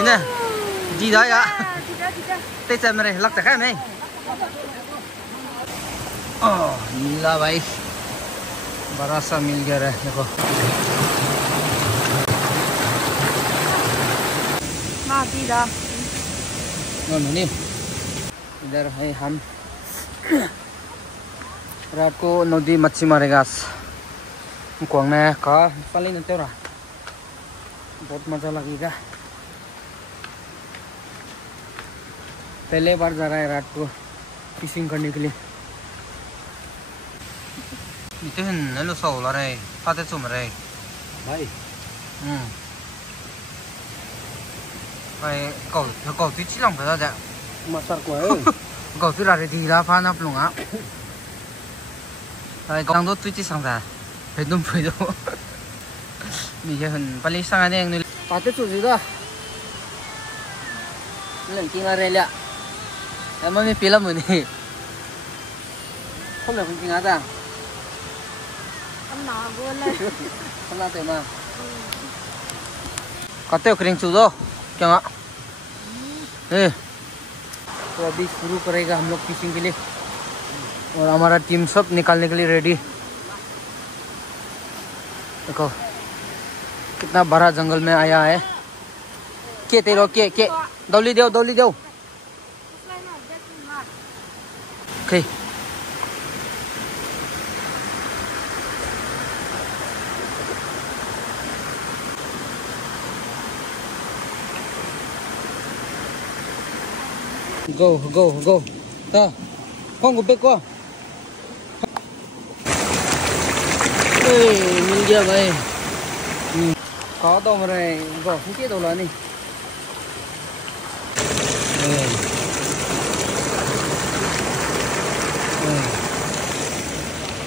Ini di dah ya. Tecem mere lak tak kan Oh, gila भाई, बड़ा सा मिल गया है देखो। नहीं इधर है हम रात को नदी मच्छी मारेगा कुआं में का पानी नहीं रहा बहुत मजा लगेगा। पहले बार जा रहा है रात को फिशिंग करने के लिए। इतने नलो सौ ला रहे पाते चुम रहे भाई भाई कौ तुझ चिल्लांग पे जाते मसार को है कौ तुझ रारे ढीला फान आप लोग आप भाई कौन दो तुझ चिल्लांग phải đúng phải đâu mình sẽ hình phải sang anh em पाते चुम gì đó lần kia là rèn lẹ em mới phi lắm rồi nè không được không kinh á không là thế mà có tiêu kering chủ đâu क्या ạ तो अभी शुरू करेगा हम लोग fishing के लिए और हमारा टीम सब निकालने के लिए रेडी। देखो कितना बड़ा जंगल में आया है। के तेरो के दौली दो okay. Go con của bé qua मिल गया भाई có đâu mà này gõ không biết đâu là này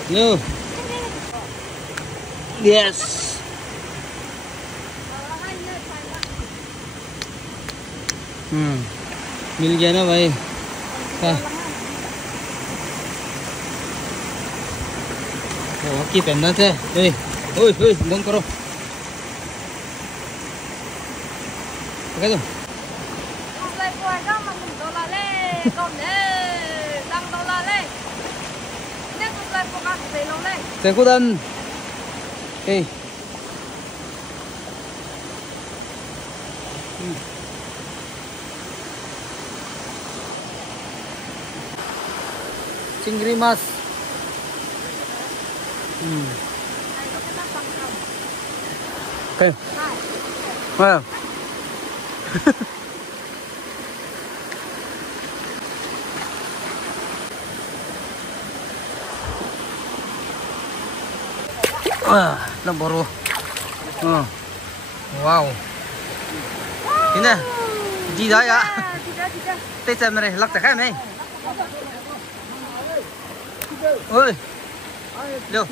no yes मिल गया ना भाई हाँ की पहनना थे ओए बंद करो क्या तुम Sekudan Cingri mas okay. Well. Nó boro. Wow. Ini di dah ya. Tecem mere lak tak kan ôi đâu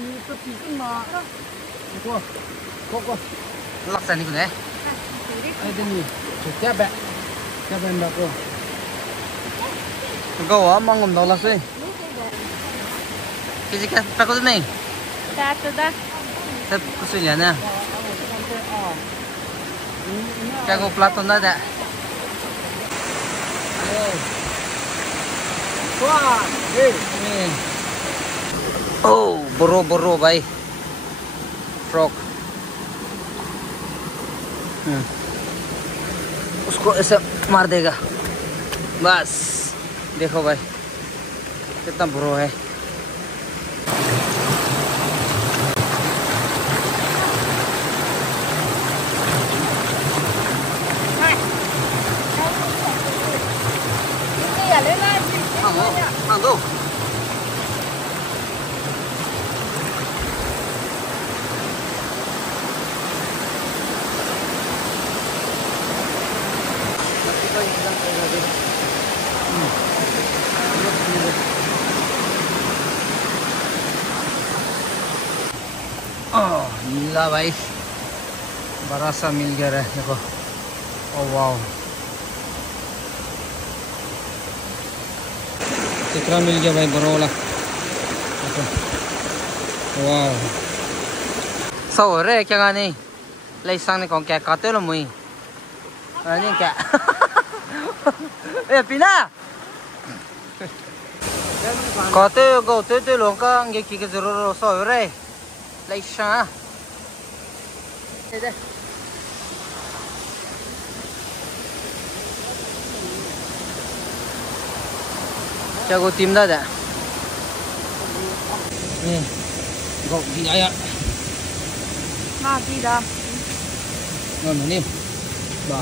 lắc ra đi con đấy ai đây nhỉ chép bạn đó cô câu á mong ngầm đầu lắc đi cái gì cái phải có này đã sắp có suy nghĩ nè cái cô Platon đó đã oh boro भाई frock उसको ऐसे मार देगा बस। देखो भाई कितना बरो है। हाँ दो गीला भाई बड़ा सा मिल गया है देखो। ओ वाओ कितना मिल गया भाई बड़ा वाला। वाओ सौ रे क्या गाने ले सांग ने कौन क्या काटे लो मुई Nhìn kìa. Ê Pina. Có tôi luôn có nghe cái rồi rồi rồi lấy xa. Đây đây. Cho cô tìm ra đã. Nè. Gọt gì vậy ạ? Mà gì đó? Ngon mà nè. Bà.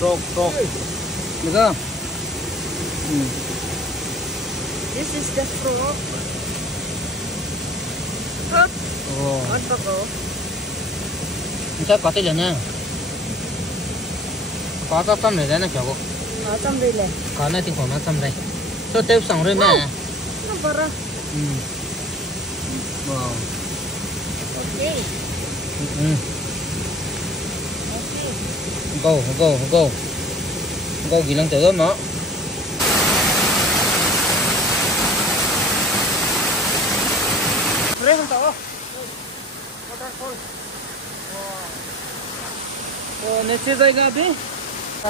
Frog. Được không? This is the frog. What frog? Chắc có thể là nha. Có cho tâm này đấy nó kiểu cô. Có tâm đây này. Có này thì khoảng nó tâm đây. Tôi tiêu xong rồi mẹ. Nó vào ra. Wow. Okay. Go kỹ năng tử mà. Đây không tao. तो नीचे जाएगा अभी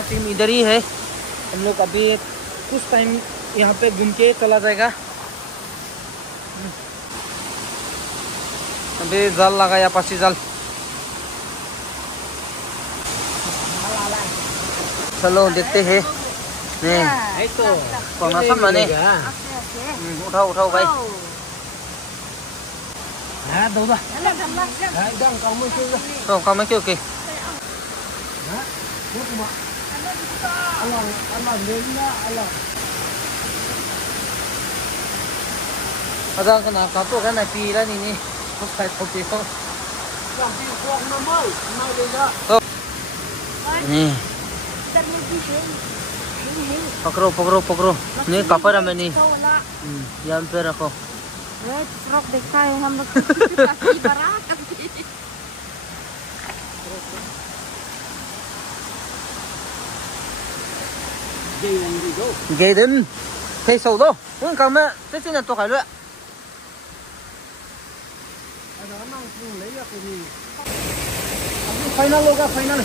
team इधर ही है हम लोग अभी कुछ टाइम यहाँ पे घूम के चला जाएगा अभी जाल लगाया पासी जाल चलो देखते हैं नहीं तो कौन सा मने उठाओ भाई हाँ đâu rồi đang có mấy kiểu kì Ada kena satu kan napi lah ini, pakai topi kau. Oh, ini. Pokro. Ini kapal apa ni? Yang per aku. Frog देखता है हम लोग काफी बड़ा Gây đến cây sầu đâu, muốn cầm á, thế chính là tôi phải lựa. Final loga final.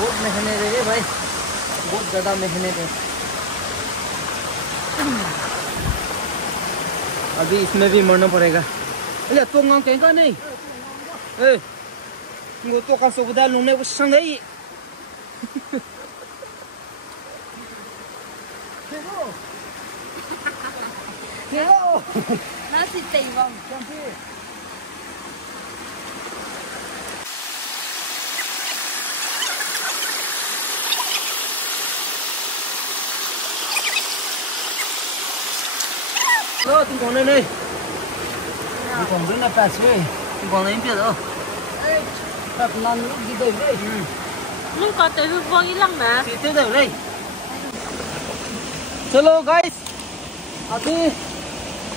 बहुत मेहनत है भाई बहुत ज़्यादा मेहनत है अभी इसमें भी मरना पड़ेगा अरे तो ngang cái con này ê người tôi còn số lúc này sang đấy nó xịt tình không Đó, tình còn đây này. Tình còn rất là fast đấy. Tình còn lấy biết đâu. Đặt lăn lúc gì đây đây. Lúc có tới hương vương ý lăng mà. Thì tới đây đây. Hello guys. अभी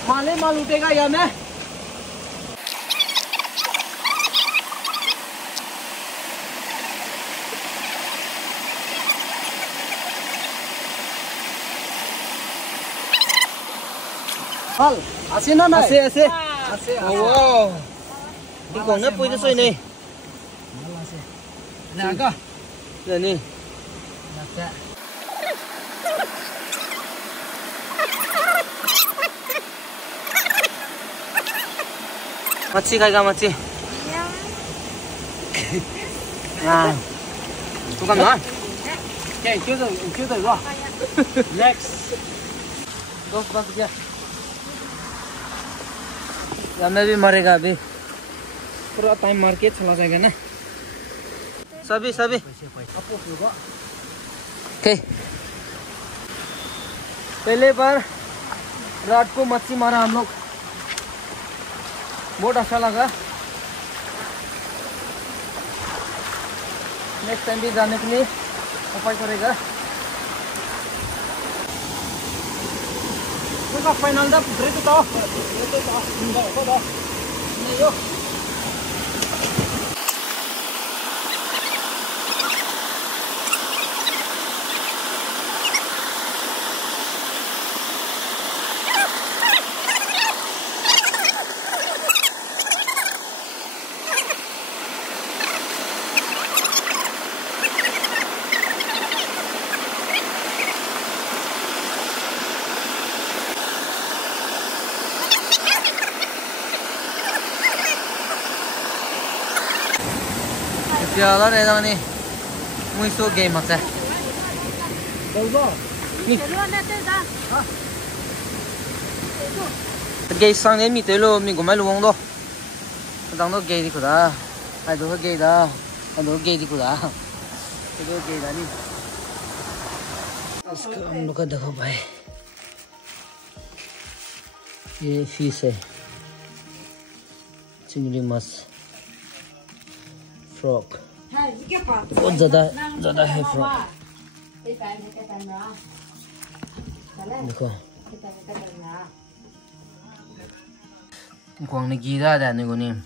माले माल उठेगा यहाँ में. Hal, asin na na. Asin. Wow. Tingkong na pwede sa ini. Naga. Yan ni. Naga. Machi खाएगा machi. Ah. Tu cầm nó. Okay, kêu rồi rồi. Next. Dos bas gया. हमें भी मरेगा अभी पूरा टाइम मार के चला जाएगा ना सभी ओके पहले बार रात को मच्छी मारा हम लोग बहुत अच्छा लगा नेक्स्ट टाइम भी जाने के लिए उपाय करेगा Cái final đó rất to. Rất to. Đó đó. Này vô. giờ đó đây này mua số game mà xem đâu rồi game sang đến mình tới luôn mình cũng mấy luôn đâu đang đó game đi của ta ai đó game đó anh đó game đi của ta cái đó game đó đi nó có được không vậy ये fish है चिंगड़ी मछ frock बहुत ज़्यादा है frock देखो quăng này kia ra này cô nim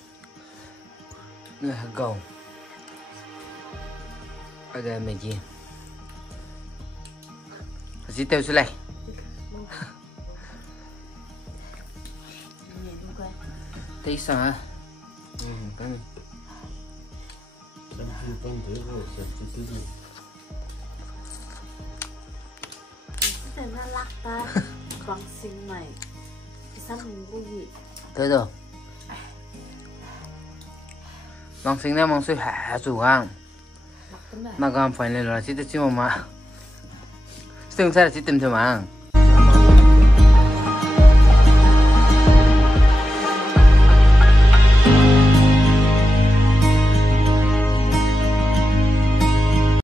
này gầu ở đây mình gì chỉ tiêu xuống này thấy sao hả cái nàyแต่น่ารักตาบางสิ่งใหม่ที่สร้างเป็นผู้หญิง thế rồi bằng sinh ra bằng suy hạ chủ hàng mà còn phải lên là chỉ mà xương sai là chỉ tìm thôi mà